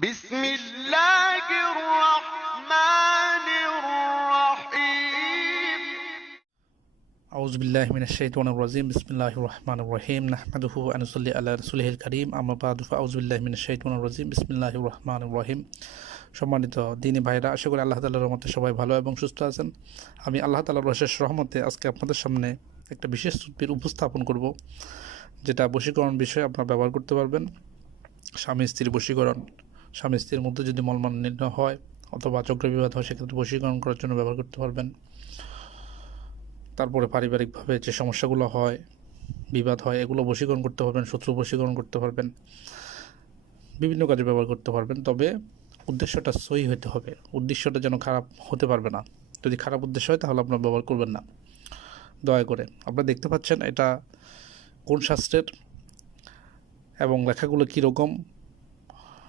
بسم الله الرحمن الرحيم أعوذ بالله من الشيطان الرجيم بسم الله الرحمن الرحيم نحمده ونصلي على رسوله الكريم أما بعد فأعوذ بالله من الشيطان الرجيم بسم الله الرحمن الرحيم সম্মানিত দিনী ভাইরা, আশা করি আল্লাহ তাআলার রহমতে সবাই ভালো এবং সুস্থ আছেন। আমি আল্লাহ তাআলার অশেষ রহমতে আজকে আপনাদের সামনে একটা বিশেষ তদবির উপস্থাপন করব, যেটা বশীকরণ বিষয়ে আপনারা ব্যবহার করতে পারবেন। স্বামী স্ত্রীর বশীকরণ, স্বামী স্ত্রীর মধ্যে যদি মলমালিন্য হয় অথবা চক্রবিবাদ হয়, সেক্ষেত্রে বশীকরণ করার জন্য ব্যবহার করতে পারবেন। তারপরে পারিবারিকভাবে যে সমস্যাগুলো হয়, বিবাদ হয়, এগুলো বশীকরণ করতে পারবেন, শত্রু বশীকরণ করতে পারবেন, বিভিন্ন কাজে ব্যবহার করতে পারবেন। তবে উদ্দেশ্যটা সহি হতে হবে, উদ্দেশ্যটা যেন খারাপ হতে পারবে না। যদি খারাপ উদ্দেশ্য হয় তাহলে আপনারা ব্যবহার করবেন না, দয়া করে। আপনারা দেখতে পাচ্ছেন এটা কোন শাস্ত্রের এবং লেখাগুলো কীরকম,